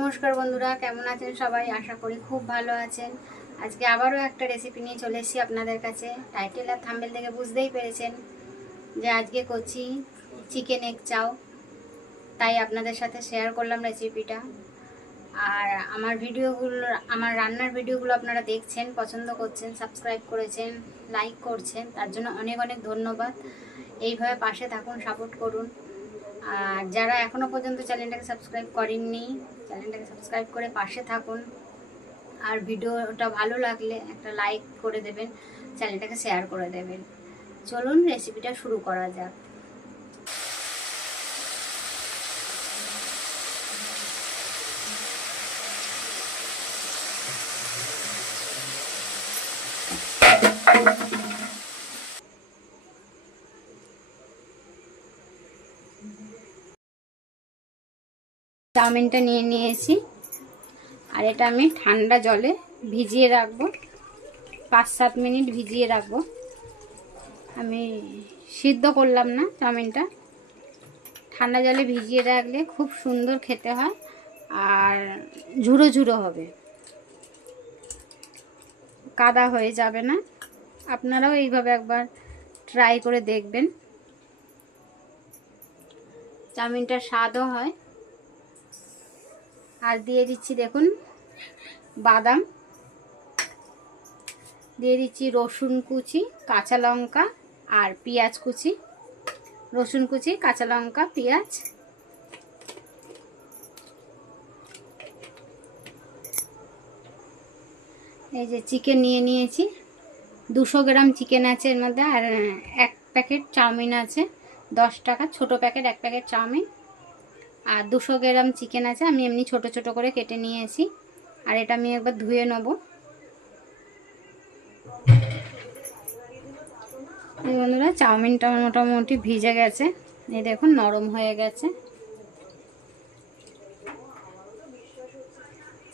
নমস্কার বন্ধুরা, কেমন আছেন সবাই? আশা করি খুব ভালো আছেন। আজকে আবারও একটা রেসিপি নিয়ে চলে এসেছি আপনাদের কাছে। টাইটেল আর থাম্বনেল থেকে বুঝতেই পেরেছেন যে আজকে করছি চিকেন এগ চাও। তাই আপনাদের সাথে শেয়ার করলাম রেসিপিটা। আর আমার রান্নার ভিডিওগুলো আপনারা দেখছেন, পছন্দ করছেন, সাবস্ক্রাইব করেছেন, লাইক করছেন, তার জন্য অনেক অনেক ধন্যবাদ। এইভাবে পাশে থাকুন, সাপোর্ট করুন। আর যারা এখনও পর্যন্ত চ্যানেলটাকে সাবস্ক্রাইব করেননি, চ্যানেলটাকে সাবস্ক্রাইব করে পাশে থাকুন। আর ভিডিওটা ভালো লাগলে একটা লাইক করে দেবেন, চ্যানেলটাকে শেয়ার করে দেবেন। চলুন রেসিপিটা শুরু করা যাক। চাউমিনটা নিয়ে নিয়েছি, আর এটা আমি ঠান্ডা জলে ভিজিয়ে রাখবো, 5-7 মিনিট ভিজিয়ে রাখবো। আমি সিদ্ধ করলাম না, চাউমিনটা ঠান্ডা জলে ভিজিয়ে রাখলে খুব সুন্দর খেতে হয় আর ঝুরো ঝুরো হবে, কাদা হয়ে যাবে না। আপনারাও এইভাবে একবার ট্রাই করে দেখবেন, চাউমিনটার স্বাদও হয়। আর দিয়ে দিচ্ছি দেখুন বাদাম, দিয়ে দিচ্ছি রসুন কুচি, কাঁচা লঙ্কা আর পেঁয়াজ কুচি। রসুন কুচি, কাঁচা লঙ্কা, পেঁয়াজ। এই যে চিকেন নিয়ে নিয়েছি, 200 গ্রাম চিকেন আছে এর মধ্যে, আর 1 প্যাকেট চাউমিন আছে 10 টাকা, ছোট প্যাকেট 1 প্যাকেট চাউমিন। আর 200 গ্রাম চিকেন আছে, আমি এমনি ছোট ছোট করে কেটে নিয়েছি। আর এটা আমি একবার ধুয়ে নেব। এই বন্ধুরা, চাউমিনটা মোটামুটি ভিজে গেছে, এই দেখুন নরম হয়ে গেছে।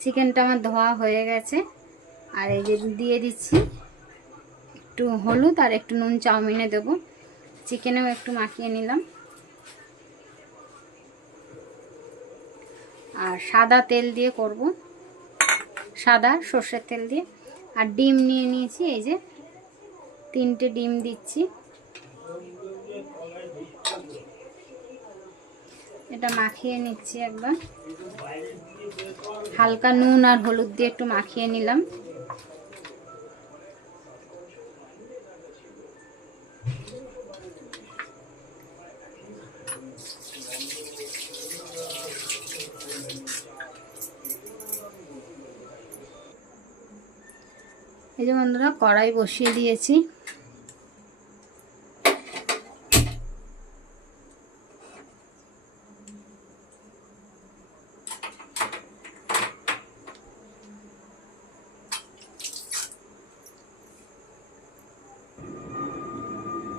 চিকেনটা আমার ধোয়া হয়ে গেছে। আর এই যে দিয়ে দিচ্ছি একটু হলুদ আর একটু নুন, চাউমিনে দেবো, চিকেনেও একটু মাখিয়ে নিলাম। আর সাদা তেল দিয়ে করব, সাদা সর্ষের তেল দিয়ে। আর ডিম নিয়ে নিয়েছি, এই যে 3টে ডিম দিচ্ছি। এটা মাখিয়ে নিচ্ছি একবার, হালকা নুন আর হলুদ দিয়ে একটু মাখিয়ে নিলাম। এই যে বন্ধুরা, কড়াই বসিয়ে দিয়েছি।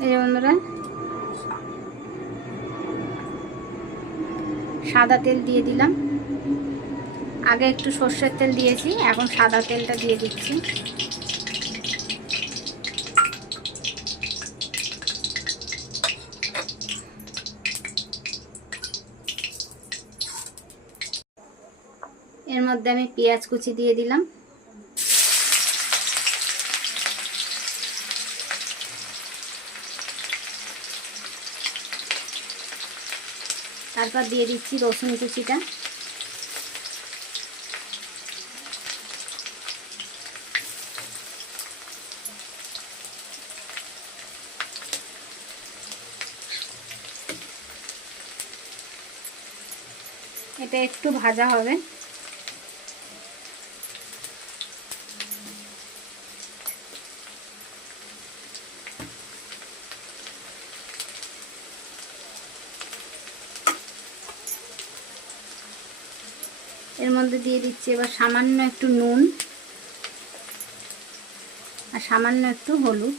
এই যে বন্ধুরা, সাদা তেল দিয়ে দিলাম। আগে একটু সর্ষের তেল দিয়েছি, এখন সাদা তেলটা দিয়ে দিচ্ছি। এর মধ্যে আমি পেঁয়াজ কুচি দিয়ে দিলাম। তারপর দিয়ে দিচ্ছি রসুন কুচিটা। এটা একটু ভাজা হবে। এর মধ্যে দিয়ে দিচ্ছি এবার সামান্য একটু নুন আর সামান্য একটু হলুদ।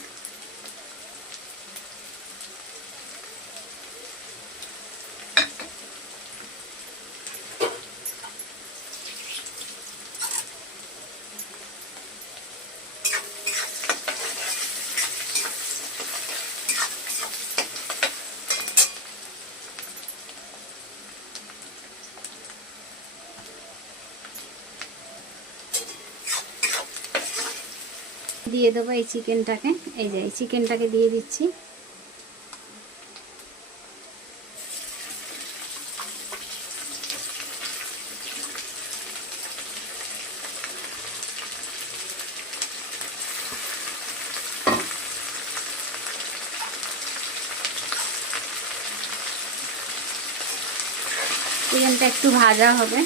দিয়ে দেবো এই চিকেনটাকে, এই যে এই চিকেনটাকে দিয়ে দিচ্ছি। চিকেনটা একটু ভাজা হবে।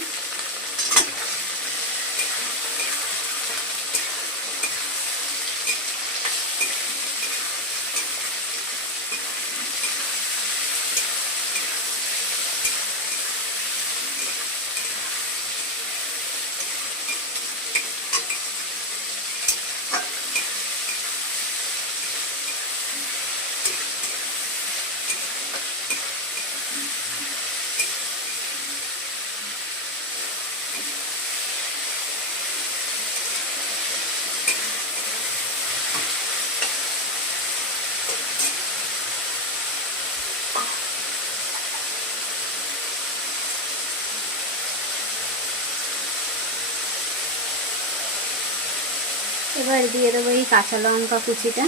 এবার দিয়ে দেবো এই কাঁচা লঙ্কা কুচিটা।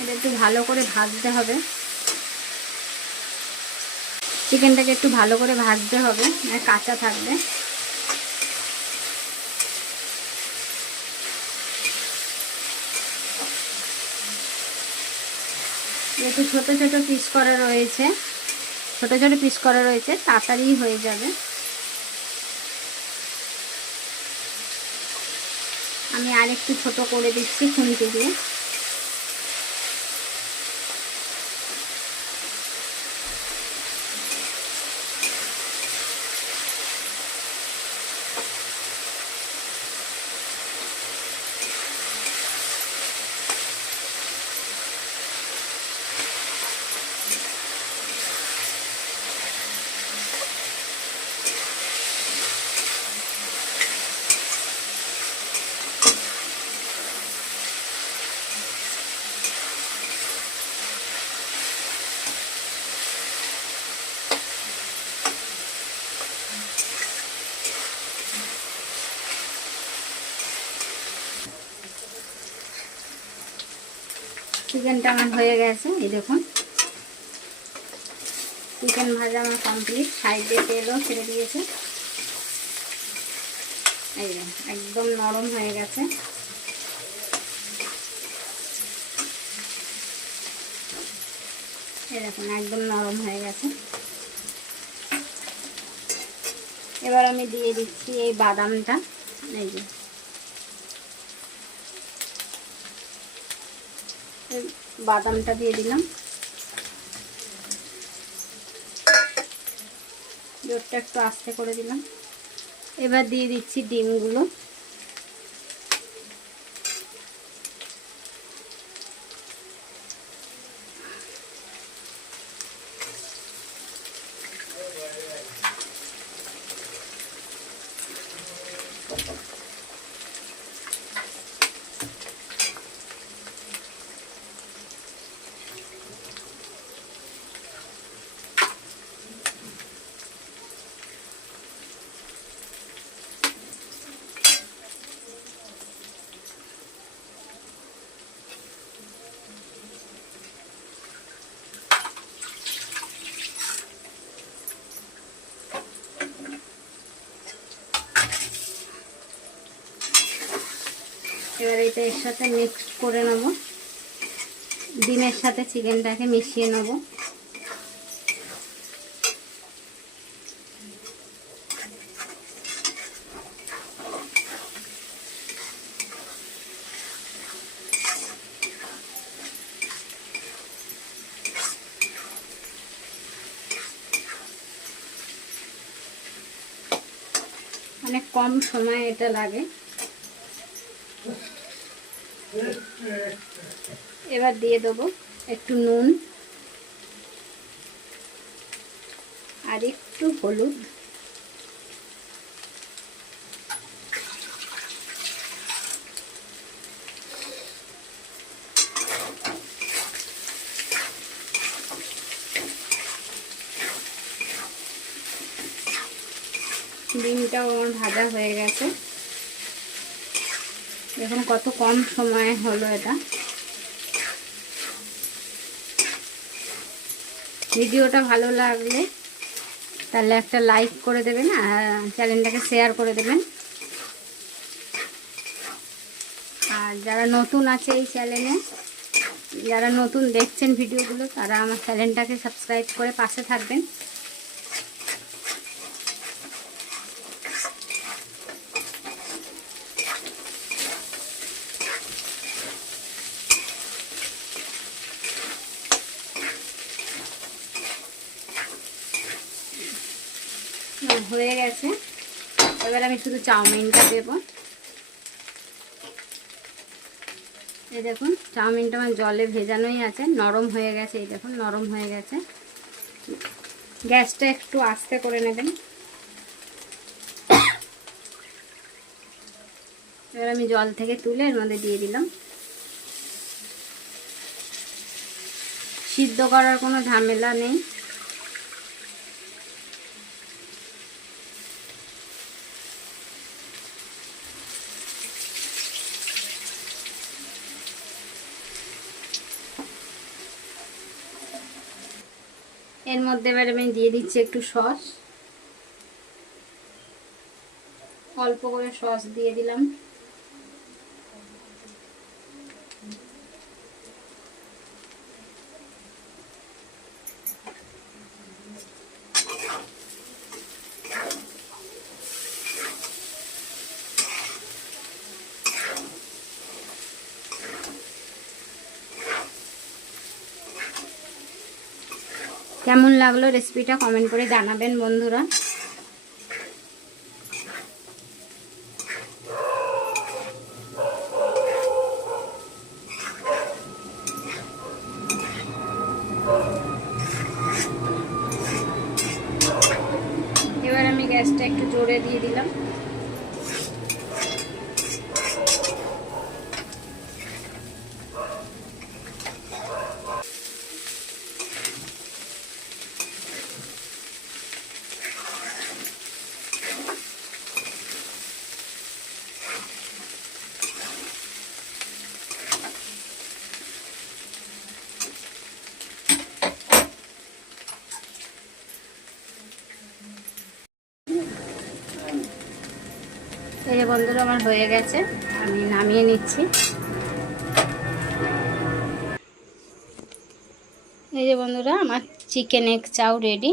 এটা একটু ভালো করে ভাজতে হবে, চিকেনটাকে একটু ভালো করে ভাজতে হবে, মানে কাঁচা থাকবে। একটু ছোট ছোট পিস করা রয়েছে, তাড়াতাড়ি হয়ে যাবে। আমি আরেকটু ছোট করে দিচ্ছি খুন্তি দিয়ে। চিকেনটা আমার হয়ে গেছে, এই দেখুন চিকেন ভাজা আমার কমপ্লিট। সাইডে তেলও ছেড়ে দিয়েছে, এই একদম নরম হয়ে গেছে। এই দেখুন একদম নরম হয়ে গেছে। এবার আমি দিয়ে দিচ্ছি এই বাদামটা, এই যে বাদামটা দিয়ে দিলাম। জোরটা একটু আস্তে করে দিলাম। এবার দিয়ে দিচ্ছি ডিমগুলো। এবার এটা এর সাথে মিক্সড করে নেব, ডিমের সাথে চিকেনটাকে মিশিয়ে নেব। অনেক কম সময় এটা লাগে। এবার দিয়ে দেবো একটু নুন আর একটু হলুদ, ডিমটাও আমার ভাজা হয়ে গেছে। দেখুন কত কম সময়ে হলো এটা। ভিডিওটা ভালো লাগলে তাহলে একটা লাইক করে দেবেন আর চ্যানেলটাকে শেয়ার করে দেবেন। আর যারা নতুন আছে এই চ্যানেলে, যারা নতুন দেখছেন ভিডিওগুলো, তারা আমার চ্যানেলটাকে সাবস্ক্রাইব করে পাশে থাকবেন। হয়ে গেছে, এবার আমি শুধু চাউমিনটা দেবো। এই দেখুন চাউমিনটা আমার জলে ভেজানোই আছে, নরম হয়ে গেছে। এই দেখুন নরম হয়ে গেছে। গ্যাসটা একটু আস্তে করে নেবেন। এবার আমি জল থেকে তুলে এর মধ্যে দিয়ে দিলাম। সিদ্ধ করার কোনো ঝামেলা নেই। এর মধ্যে এবার আমি দিয়ে দিচ্ছি একটু সস, অল্প করে সস দিয়ে দিলাম। কেমন লাগলো রেসিপিটা কমেন্ট করে জানাবেন বন্ধুরা। এবার আমি গ্যাসটা একটু জোরে দিয়ে দিলাম। এই যে বন্ধুরা আমার হয়ে গেছে, আমি নামিয়ে নিচ্ছি। এই যে বন্ধুরা আমার চিকেন এগ চাউ রেডি।